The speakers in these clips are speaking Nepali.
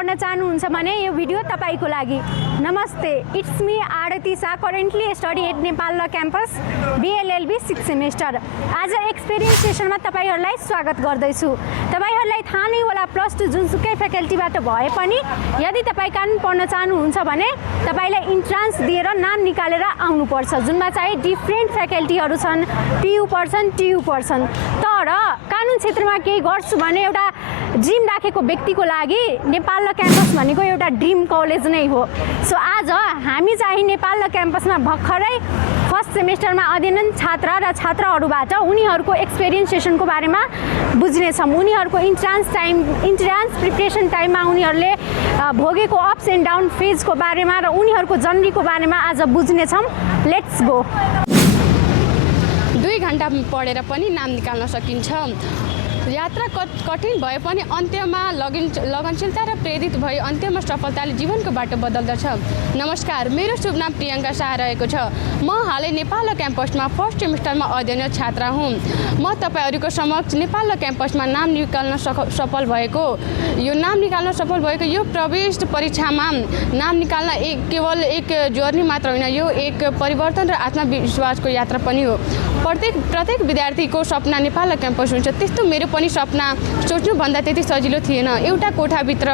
पढ्न चाहनुहुन्छ भने यो भिडियो तपाईको लागि। नमस्ते, it's me Aarti Shah, currently study at Nepal law campus BALLB 6th semester. आज एक्सपिरियन्स सेसनमा तपाईहरुलाई स्वागत गर्दैछु। तपाईहरुलाई थाहा नै होला +2 जुनसुकै फ्याकल्टीबाट भए पनि यदि तपाई कानुन पढ्न चाहनुहुन्छ भने तपाईलाई इन्ट्रान्स दिएर नाम निकालेर आउनुपर्छ, जुनमा चाहिँ डिफ्रेन्ट फ्याकल्टीहरु छन्, पीयू पर्छन्, टीयू पर्छन्। तर कानुन क्षेत्रमा केही गर्छु भने एउटा ड्रिम राखेको व्यक्तिको लागि नेपाल ल क्याम्पस भनेको एउटा ड्रिम कलेज नै हो। सो आज हामी चाहिँ नेपाल ल क्याम्पसमा भर्खरै फर्स्ट सेमेस्टरमा अध्ययनरत छात्र र छात्राहरूबाट उनीहरूको एक्सपिरियन्स सेसनको बारेमा बुझ्नेछौँ। उनीहरूको इन्ट्रान्स प्रिपरेसन टाइममा उनीहरूले भोगेको अप्स एन्ड डाउन फेजको बारेमा र उनीहरूको जर्नीको बारेमा आज बुझ्नेछौँ। Let's go. 2 घण्टा पढेर पनि नाम निकाल्न सकिन्छ। यात्रा कठिन भए पनि अन्त्यमा लगनशीलता र प्रेरित भई अन्त्यमा सफलताले जीवनको बाटो बदल्दछ। नमस्कार, मेरो शुभ नाम प्रियङ्का शाह रहेको छ। म हालै नेपाल ल क्याम्पसमा फर्स्ट सेमेस्टरमा अध्ययनरत छात्रा हुँ। म तपाईहरुको समक्ष नेपाल ल क्याम्पसमा नाम निकाल्न सफल भएको यो प्रवेश परीक्षामा नाम निकाल्न केवल एक जर्नी मात्र होइन, यो एक परिवर्तन र आत्मविश्वासको यात्रा पनि हो। प्रत्येक विद्यार्थीको सपना नेपाल ल क्याम्पस हुन्छ। त्यस्तो मेरो पनि सपना सोच्नुभन्दा त्यति सजिलो थिएन। एउटा कोठाभित्र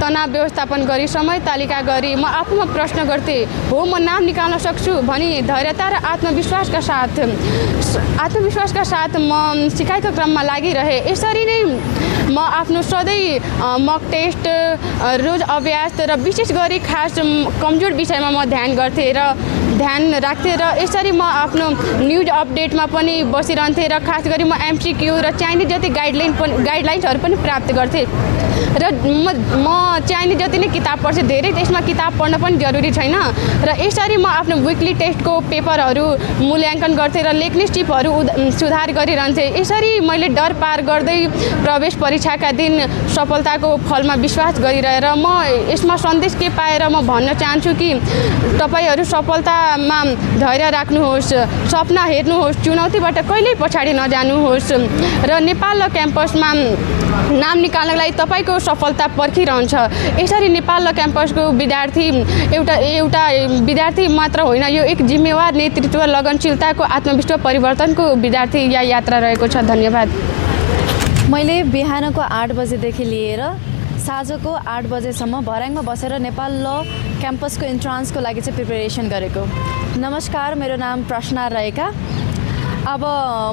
तनाव व्यवस्थापन गरी समय तालिका गरी म आफूमा प्रश्न गर्थेँ, हो म नाम निकाल्न सक्छु भनी धैर्यता र आत्मविश्वासका साथ म सिकाइको क्रममा लागिरहे। यसरी नै म आफ्नो सधैँ मक टेस्ट, रोज अभ्यास र विशेष गरी खास कमजोर विषयमा म ध्यान राख्थेँ र यसरी म आफ्नो न्युज अपडेटमा पनि बसिरहन्थेँ र खास गरी म एमसीक्यू र चाहिने जति गाइडलाइन्सहरू पनि प्राप्त गर्थेँ र म चाहिने जति नै किताब पढ्छु, धेरै त्यसमा किताब पढ्न पनि जरुरी छैन र यसरी म आफ्नो विकली टेस्टको पेपरहरू मूल्याङ्कन गर्थेँ र लेख्ने टिपहरू सुधार गरिरहन्थेँ। यसरी मैले डर पार गर्दै प्रवेश परीक्षाका दिन सफलताको फलमा विश्वास गरिरहेर म यसमा सन्देश के पाएर म भन्न चाहन्छु कि तपाईहरु सफलतामा धैर्य राख्नुहोस्, सपना हेर्नुहोस्, चुनौतीबाट कहिल्यै पछाडि नजानुहोस् र नेपाल ल क्याम्पसमा नाम निकाल्नको लागि तपाईको सफलता पर्खिरहन्छ। यसरी नेपाल ल क्याम्पसको विद्यार्थी एउटा विद्यार्थी मात्र होइन, यो एक जिम्मेवार नेतृत्व, लगनशीलताको, आत्मविश्वास परिवर्तनको विद्यार्थी या यात्रा रहेको छ। धन्यवाद। मैले बिहानको 8 बजेदेखि लिएर साँझको 8 बजेसम्म भर्याङमा बसेर नेपाल ल क्याम्पसको इन्ट्रान्सको लागि चाहिँ प्रिपरेसन गरेको। नमस्कार, मेरो नाम प्रश्ना रहेका। अब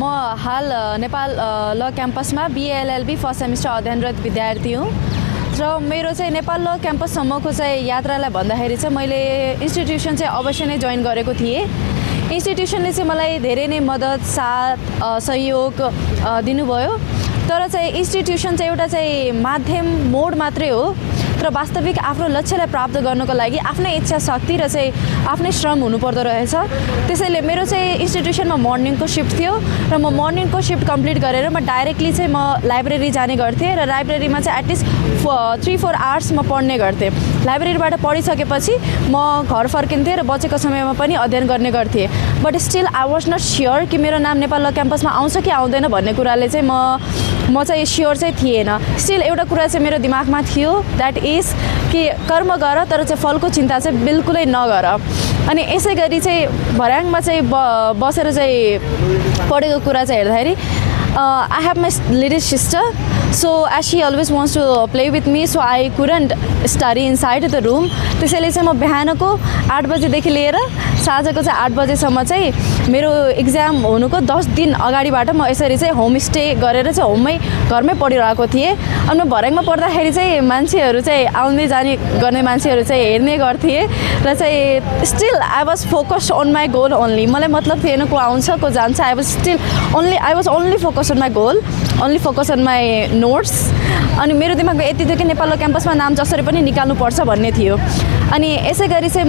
म हाल नेपाल ल क्याम्पसमा बीएलएलबी फर्स्ट सेमेस्टर अध्ययनरत विद्यार्थी हुँ र मेरो चाहिँ नेपाल ल क्याम्पससम्मको चाहिँ यात्रालाई भन्दाखेरि चाहिँ मैले इन्स्टिट्युसन चाहिँ अवश्य नै जोइन गरेको थिएँ। इन्स्टिट्युसनले चाहिँ मलाई धेरै नै मद्दत, साथ, सहयोग दिनुभयो। तर चाहिँ इन्स्टिट्युसन चाहिँ एउटा चाहिँ माध्यम, मोड मात्रै हो र वास्तविक आफ्नो लक्ष्यलाई प्राप्त गर्नको लागि आफ्नै इच्छा शक्ति र चाहिँ आफ्नै श्रम हुनुपर्दो रहेछ। त्यसैले मेरो चाहिँ इन्स्टिट्युसनमा मर्निङको सिफ्ट थियो र म मर्निङको सिफ्ट कम्प्लिट गरेर म डाइरेक्टली चाहिँ म लाइब्रेरी जाने गर्थेँ र लाइब्रेरीमा चाहिँ एटलिस्ट 3-4 आवर्स म पढ्ने गर्थेँ। लाइब्रेरीबाट पढिसकेपछि म घर फर्किन्थेँ र बचेको समयमा पनि अध्ययन गर्ने गर्थेँ। But still I was not sure कि मेरो नाम नेपाल ल क्याम्पसमा आउँछ कि आउँदैन भन्ने कुराले चाहिँ म चाहिँ स्योर चाहिँ थिएन। स्टिल एउटा कुरा चाहिँ मेरो दिमागमा थियो, द्याट इज कि कर्म गर तर चाहिँ फलको चिन्ता चाहिँ बिल्कुलै नगर। अनि यसै गरी चाहिँ भर्याङमा चाहिँ बसेर चाहिँ पढेको कुरा चाहिँ हेर्दाखेरि I have my little sister, so as she always wants to play with me, so I couldn't study inside the room. त्यसैले चाहिँ म बिहानको 8 बजेदेखि लिएर साँझको चाहिँ 8 बजेसम्म चाहिँ मेरो एक्जाम हुनुको 10 दिन अगाडिबाट म यसरी चाहिँ होमस्टे गरेर चाहिँ घरमै पढिरहेको थिएँ। अनि म भर्याङमा पढ्दाखेरि चाहिँ मान्छेहरू चाहिँ आउने जाने गर्ने मान्छेहरू चाहिँ हेर्ने गर्थेँ र चाहिँ still I was focused on my goal only. मलाई मतलब थिएन को आउँछ को जान्छ। I was only focus on my goal, only focus on my notes. अनि मेरो दिमागमा यति थियो कि नेपाल ल क्याम्पसमा नाम जसरी पनि निकाल्नुपर्छ भन्ने थियो। अनि यसै गरी चाहिँ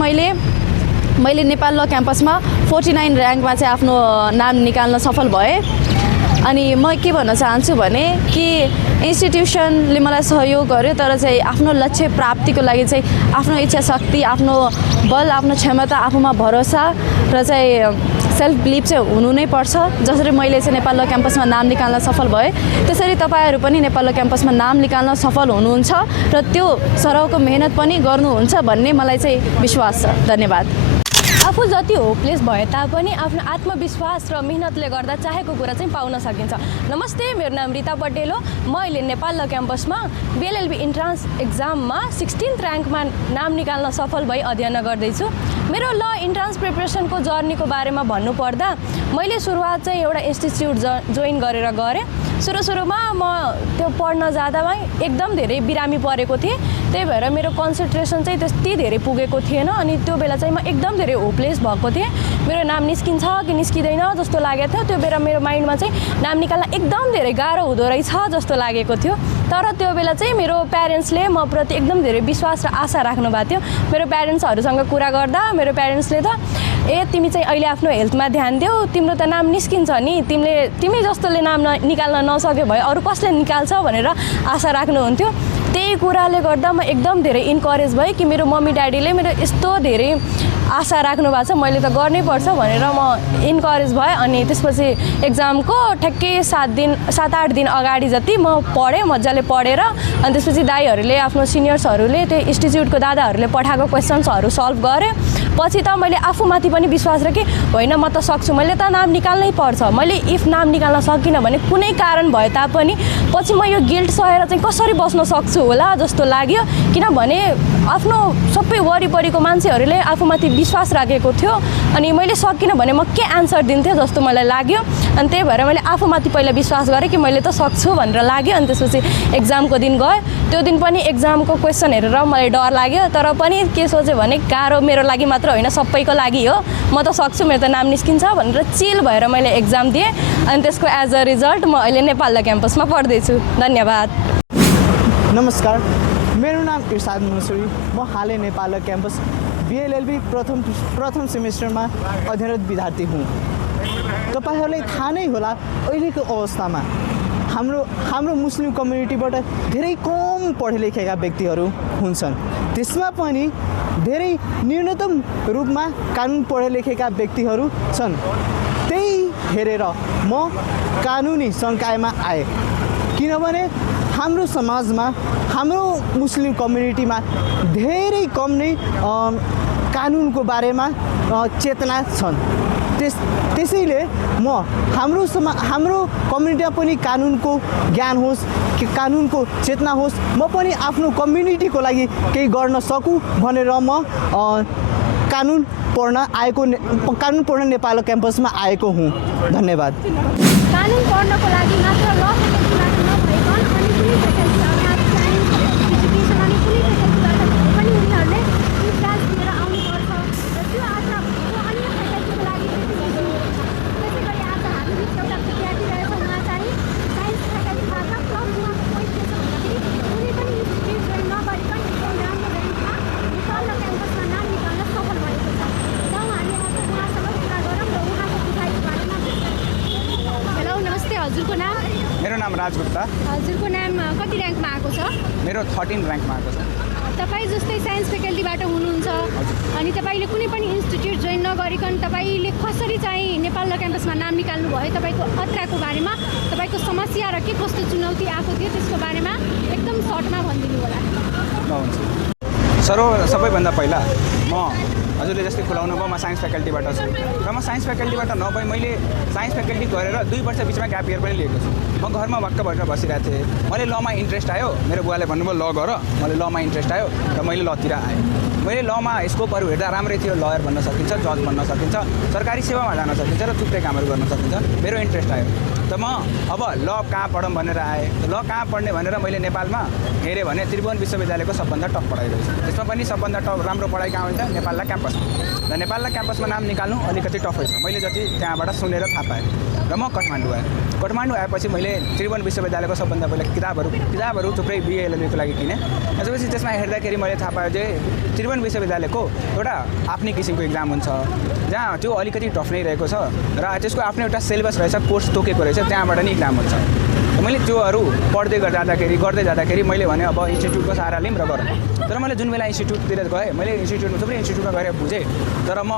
मैले नेपाल ल क्याम्पसमा 49 र्याङ्कमा चाहिँ आफ्नो नाम निकाल्न सफल भएँ। अनि म के भन्न चाहन्छु भने कि इन्स्टिट्युसनले मलाई सहयोग गर्यो, तर चाहिँ आफ्नो लक्ष्य प्राप्तिको लागि चाहिँ आफ्नो इच्छा शक्ति, आफ्नो बल, आफ्नो क्षमता, आफूमा भरोसा र चाहिँ सेल्फ बिलिभ चाहिँ हुनु नै पर्छ। जसरी मैले चाहिँ नेपाल ल क्याम्पसमा नाम निकाल्न सफल भएँ त्यसरी तपाईँहरू पनि नेपाल ल क्याम्पसमा नाम निकाल्न सफल हुनुहुन्छ र त्यो सरहको मेहनत पनि गर्नुहुन्छ भन्ने मलाई चाहिँ विश्वास छ। धन्यवाद। आफू जति होपलेस भए तापनि आफ्नो आत्मविश्वास र मेहनतले गर्दा चाहेको कुरा चाहिँ पाउन सकिन्छ। नमस्ते, मेरो नाम रिता पटेल हो। म अहिले नेपाल ल क्याम्पसमा बिएलएलबी इन्ट्रान्स एक्जाममा 16th र्याङ्कमा नाम निकाल्न सफल भई अध्ययन गर्दैछु। मेरो ल इन्ट्रान्स प्रिपरेसनको जर्नीको बारेमा भन्नुपर्दा मैले सुरुवात चाहिँ एउटा इन्स्टिट्युट जोइन गरेर गरेँ। सुरुमा म त्यो पढ्न जाँदामा एकदम धेरै बिरामी परेको थिएँ। त्यही भएर मेरो कन्सन्ट्रेसन चाहिँ त्यति धेरै पुगेको थिएन अनि त्यो बेला चाहिँ म एकदम धेरै होपलेस भएको थिएँ। मेरो नाम निस्किन्छ कि निस्किँदैन जस्तो लागेको थियो। त्यो बेला मेरो माइन्डमा चाहिँ नाम निकाल्न एकदम धेरै गाह्रो हुँदो रहेछ जस्तो लागेको थियो। तर त्यो बेला चाहिँ मेरो प्यारेन्ट्सले म प्रति एकदम धेरै विश्वास र आशा राख्नु भएको थियो। मेरो प्यारेन्ट्सहरूसँग कुरा गर्दा मेरो प्यारेन्ट्सले त तिमी चाहिँ अहिले आफ्नो हेल्थमा ध्यान देऊ, तिम्रो त नाम निस्किन्छ नि, तिमी जस्तोले नाम निकाल्न नसक्यो भए अरू कसले निकाल्छ भनेर आशा राख्नुहुन्थ्यो। त्यही कुराले गर्दा म एकदम धेरै इन्करेज भएँ कि मेरो मम्मी ड्याडीले मेरो यस्तो धेरै आशा राख्नु भएको छ, मैले त गर्नै पर्छ भनेर म इन्करेज भएँ। अनि त्यसपछि एक्जामको ठ्याक्कै 7-8 दिन अगाडि जति म पढेँ, मजाले पढेर अनि त्यसपछि दाइहरूले आफ्नो सिनियर्सहरूले त्यो इन्स्टिट्युटको दादाहरूले पठाएको क्वेसन्सहरू सल्भ गरेँ। पछि त मैले आफूमाथि पनि विश्वास राखेँ, होइन म त सक्छु, मैले त नाम निकाल्नै पर्छ। मैले इफ नाम निकाल्न सकिनँ भने कुनै कारण भए तापनि पछि म यो गिल्ट सहेर चाहिँ कसरी बस्न सक्छु होला जस्तो लाग्यो। किनभने आफ्नो सबै वरिपरिको मान्छेहरूले आफूमाथि विश्वास राखेको थियो अनि मैले सकिनँ भने म के एन्सर दिन्थेँ जस्तो मलाई लाग्यो। अनि त्यही भएर मैले आफूमाथि पहिला विश्वास गरेँ कि मैले त सक्छु भनेर लाग्यो। अनि त्यसपछि एक्जामको दिन गएँ। त्यो दिन पनि एक्जामको क्वेसन हेरेर मलाई डर लाग्यो, तर पनि के सोचेँ भने गाह्रो मेरो लागि मात्र होइन सबैको लागि हो, म त सक्छु, मेरो त नाम निस्किन्छ भनेर चिल भएर मैले एक्जाम दिएँ। अनि त्यसको एज अ रिजल्ट म अहिले नेपाल ल क्याम्पसमा पढ्दैछु। धन्यवाद। नमस्कार, मेरो नाम इर्साद मुसुरी। म हालै नेपाल ल क्याम्पस बिएलएलबी प्रथम सेमेस्टरमा अध्ययनरत विद्यार्थी हुँ। तपाईँहरूलाई थाहा नै होला अहिलेको अवस्थामा हाम्रो मुस्लिम कम्युनिटीबाट धेरै कम पढे लेखेका व्यक्तिहरू हुन्छन्। त्यसमा पनि धेरै न्यूनतम रूपमा कानुन पढे लेखेका व्यक्तिहरू छन्। त्यही हेरेर म कानुनी सङ्कायमा आएँ, किनभने हाम्रो समाजमा हाम्रो मुस्लिम कम्युनिटीमा धेरै कम नै कानुनको बारेमा चेतना छन्। त्यसैले म हाम्रो कम्युनिटीमा पनि कानुनको ज्ञान होस्, कानुनको चेतना होस्, म पनि आफ्नो कम्युनिटीको लागि केही गर्न सकूँ भनेर म कानुन पढ्न नेपाल क्याम्पसमा आएको हुँ। धन्यवाद। कानुन पढ्नको लागि मात्र ल फ्याकल्टीबाट नभइकन अनि कुनै फ्याकल्टी अर्थात् साइन्स एजुकेसन अनि कुनै फ्याकल्टीबाट पनि उनीहरूले इन्ट्रान्स दिएर आउनुपर्छ र त्यो आज अन्य फ्याकल्टीको लागि त्यसै गरी आज हामी बिच एउटा विद्यार्थी रहेछ, उहाँ चाहिँ साइन्स फ्याकल्टीबाट प्लस उहाँको पोइन्ट के छ भन्दाखेरि कुनै पनि इन्स्टिट्युट जोइन नगरिकन एकदम राम्रो र्याङ्कमा नेपाल ल क्याम्पसमा नाम निकाल्न सफल भएको छ। र हामी आज उहाँसँग कुरा गरौँ र उहाँको बुझाइको बारेमा बुझ्छौँ। हेलो, नमस्ते, हजुरको नाम? मेरो नाम राज गुप्ता। हजुरको नाम कति र्याङ्कमा आएको छ? मेरो 13 र्याङ्कमा आएको छ। तपाईँ जस्तै साइन्स फ्याकल्टीबाट हुनुहुन्छ अनि तपाईँले कुनै पनि इन्स्टिट्युट जोइन नगरिकन तपाईँले कसरी चाहिँ नेपाल ल क्याम्पसमा नाम निकाल्नु भयो, तपाईँको खतराको बारेमा, तपाईँको समस्या र के कस्तो चुनौती आएको थियो त्यसको बारेमा एकदम सर्टमा भनिदिनु होला। सबैभन्दा पहिला म हजुरले जस्तै खुलाउनु भयो, म साइन्स फ्याकल्टीबाट छु र म साइन्स फ्याकल्टीबाट नभए मैले साइन्स फ्याकल्टी गरेर 2 वर्ष बिचमा ग्याप इयर पनि लिएको छु। म घरमा भक्क भएर बसिरहेको थिएँ। मैले लमा इन्ट्रेस्ट आयो, मेरो बुवाले भन्नुभयो ल गर, मैले लमा इन्ट्रेस्ट आयो र मैले लतिर आएँ। मैले लमा स्कोपहरू हेर्दा राम्रै थियो, लयर बन्न सकिन्छ, जज बन्न सकिन्छ, सरकारी सेवामा जान सकिन्छ र थुप्रै कामहरू गर्न सकिन्छ। मेरो इन्ट्रेस्ट आयो त म अब ल कहाँ पढौँ भनेर आएँ। ल कहाँ पढ्ने भनेर मैले नेपालमा हेरेँ भने त्रिभुवन विश्वविद्यालयको सबभन्दा टप पढाइ रहेछ। त्यसमा पनि सबभन्दा टप राम्रो पढाइ कहाँ हुन्छ? Nepal law campus. र नेपाल ल क्याम्पसमा नाम निकाल्नु अलिकति टफ रहेछ, मैले जति त्यहाँबाट सुनेर थाहा पाएँ। र म काठमाडौँ आएँ। काठमाडौँ आएपछि मैले त्रिभुवन विश्वविद्यालयको सबभन्दा पहिला किताबहरू थुप्रै बिएलएलबीको लागि किनेँ। त्यसपछि त्यसमा हेर्दाखेरि मैले थाहा पाएँ že त्रिभुवन विश्वविद्यालयको एउटा आफ्नै किसिमको एक्जाम हुन्छ जहाँ त्यो अलिकति टफ नै रहेको छ र त्यसको आफ्नो एउटा सिलेबस रहेछ, कोर्स तोकेको रहेछ, त्यहाँबाट नै एक्जाम हुन्छ। मैले त्योहरू पढ्दै जाँदाखेरि मैले भने अब इन्स्टिट्युटको सहारा लिउँ र गरौँ। तर मैले जुन बेला इन्स्टिट्युटतिर गएँ, मैले थुप्रै इन्स्टिट्युटमा गएर बुझेँ, तर म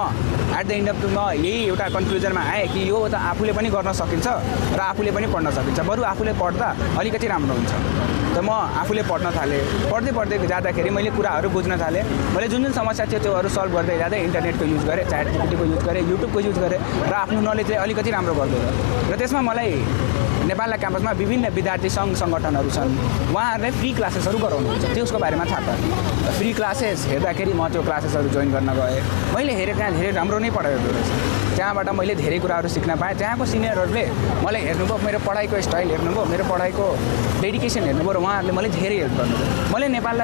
एट द एन्ड अफ म यही एउटा कन्क्लुजनमा आएँ कि यो त आफूले पनि गर्न सकिन्छ र आफूले पनि पढ्न सकिन्छ, बरु आफूले पढ्दा अलिकति राम्रो हुन्छ। त म आफूले पढ्न थालेँ, पढ्दै जाँदाखेरि मैले कुराहरू बुझ्न थालेँ। मैले जुन समस्या थियो त्योहरू सल्भ गर्दै जाँदै इन्टरनेटको युज गरेँ, च्याट जिपिटीको युज गरेँ, युट्युबको युज गरेँ र आफ्नो नलेजलाई अलिकति राम्रो गर्दै गएँ। र त्यसमा मलाई नेपाल क्याम्पसमा विभिन्न विद्यार्थी सङ्घ सङ्गठनहरू छन्, उहाँहरूले फ्री क्लासेसहरू गराउनुहुन्छ, त्यसको बारेमा थाहा पाएँ। फ्री क्लासेस हेर्दाखेरि म त्यो क्लासेसहरू जोइन गर्न गएँ। मैले हेरेँ त्यहाँ धेरै राम्रो नै पढाइरहेको रहेछ, त्यहाँबाट मैले धेरै कुराहरू सिक्न पाएँ। त्यहाँको सिनियरहरूले मलाई हेर्नुभयो, मेरो पढाइको स्टाइल हेर्नुभयो, मेरो पढाइको डेडिकेसन हेर्नुभयो र उहाँहरूले मलाई धेरै हेल्प गर्नुभयो। मैले नेपाल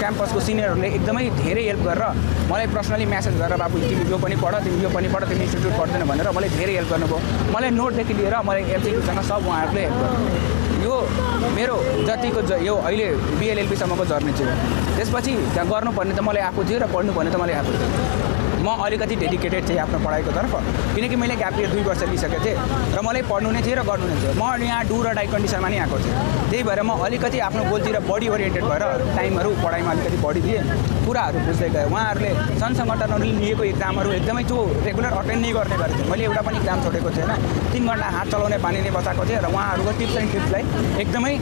क्याम्पसको सिनियरहरूले एकदमै धेरै हेल्प गरेर मलाई पर्सनली मेसेज गरेर बाबु तिमी यो पनि पढ, तिमी इन्स्टिट्युट पढ्दैन भनेर मलाई धेरै हेल्प गर्नुभयो। मलाई नोटदेखि लिएर मलाई एमसिक्यूसँग सब उहाँहरूले हेल्प गर्नुभयो। यो मेरो जतिको यो अहिले बिएलएलबीसम्मको जर्नी थियो। त्यसपछि त्यहाँ गर्नुपर्ने त मलाई आफू थियो र पढ्नुपर्ने त मलाई आफू थियो। म अलिकति डेडिकेटेड थिएँ आफ्नो पढाइको तर्फ, किनकि मैले ग्याप इयर 2 वर्ष लिइसकेको थिएँ र मलाई पढ्नु नै थियो र गर्नु नै थियो। म यहाँ डु र डाइ कन्डिसनमा नै आएको थिएँ। त्यही भएर म अलिकति आफ्नो गोलतिर बडी ओरिएन्टेड भएर टाइमहरू पढाइमा अलिकति बढी दिएँ, कुराहरू बुझ्दै गएँ। उहाँहरूले सङ्गठनहरूले लिएको इक्जामहरू एकदमै त्यो रेगुलर अटेन्ड नै गर्ने गरेको थिएँ। मैले एउटा पनि इक्जाम छोडेको थिएन, 3 घन्टा हात चलाउने बानी नै बचाएको थिएँ र उहाँहरूको टिप्स एन्ड टिप्सलाई एकदमै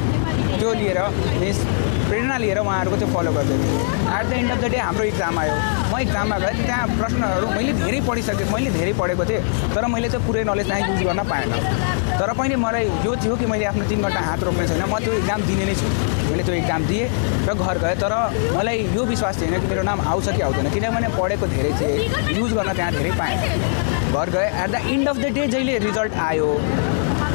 त्यो लिएर प्रेरणा लिएर उहाँहरूको त्यो फलो गर्दै थिएँ। At the end of the day हाम्रो इक्जाम आयो, म इक्जाममा गएँ, त्यहाँ प्रश्नहरू मैले धेरै पढेको थिएँ, तर मैले चाहिँ पुरै नलेज चाहिँ युज गर्न पाएन। तर पनि मलाई यो थियो कि मैले आफ्नो 3 घन्टा हात रोक्ने छैन, म त्यो इक्जाम दिने नै छु। मैले त्यो इक्जाम दिएँ र घर गएँ, तर मलाई यो विश्वास थिएन कि मेरो नाम आउँछ कि आउँदैन, किनभने पढेको धेरै थिएँ, युज गर्न त्यहाँ धेरै पाएँ। घर गएँ, at the end of the day जहिले रिजल्ट आयो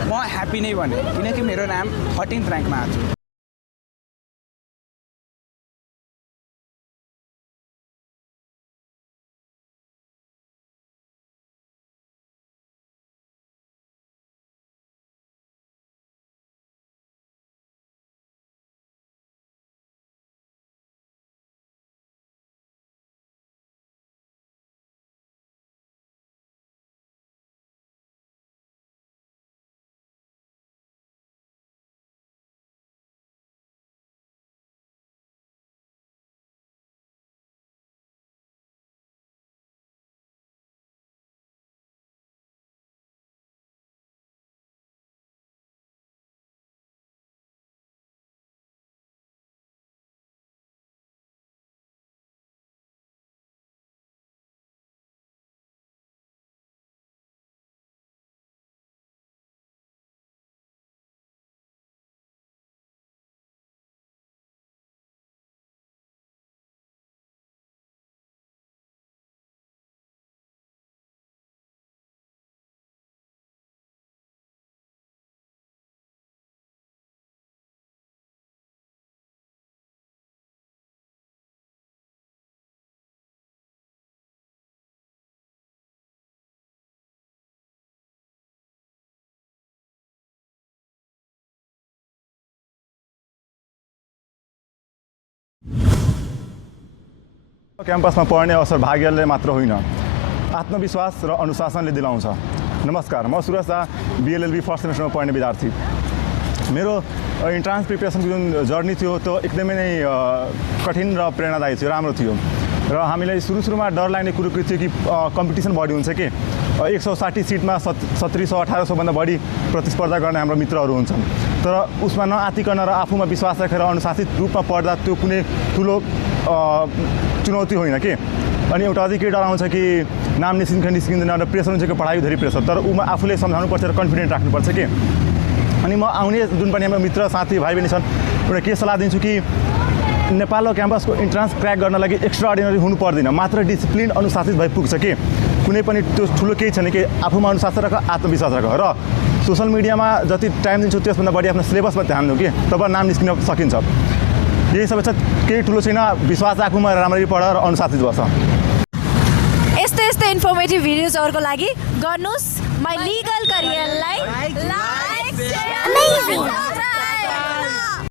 म ह्याप्पी नै भने, किनकि मेरो नाम 13th र्याङ्कमा आएको थियो। क्याम्पसमा पढ्ने अवसर भाग्यले मात्र होइन, आत्मविश्वास र अनुशासनले दिलाउँछ। नमस्कार, म सुरज शाह, बिएलएलबी फर्स्ट सेमेस्टरमा पढ्ने विद्यार्थी। मेरो इन्ट्रान्स प्रिपरेसनको जुन जर्नी थियो त्यो एकदमै नै कठिन र प्रेरणादायी थियो, राम्रो थियो। र हामीलाई सुरुमा डर लाग्ने कुरो के थियो कि कम्पिटिसन बढी हुन्छ कि 160 सिटमा 1700-1800 भन्दा बढी प्रतिस्पर्धा गर्ने हाम्रो मित्रहरू हुन्छन्। तर उसमा नआतिकन र आफूमा विश्वास राखेर अनुशासित रूपमा पढ्दा त्यो कुनै ठुलो चुनौती होइन कि। अनि एउटा अझै के डराउँछ कि नाम निस्किँदैन र प्रेसर हुन्छ कि पढाइ धेरै प्रेसर, तर उमा आफूले सम्झाउनुपर्छ र कन्फिडेन्ट राख्नुपर्छ कि। अनि म आउने जुन पनि हाम्रो मित्र साथी भाइ बहिनी छन्, एउटा के सल्लाह दिन्छु कि नेपाल क्याम्पसको इन्ट्रान्स क्र्याक गर्न लागि एक्स्ट्रा अर्डिनरी हुनु पर्दैन, मात्र डिसिप्लिन अनुशासित भइ पुग्छ कि। कुनै पनि त्यो ठुलो केही छैन कि आफूमा अनुशासन राख, आत्मविश्वास राख र सोसल मिडियामा जति टाइम दिन्छु त्यसभन्दा बढी आफ्नो सिलेबसमा ध्यान दिउँ कि तब नाम निस्किन सकिन्छ। यही सबै छ, केही ठुलो छैन, विश्वास आफूमा राम्ररी पढ र अनुशासित बस। यस्तो इन्फर्मेटिभ भिडियोजहरूको लागि गर्नुहोस् माई लिगल करियरलाई लाइक, शेयर,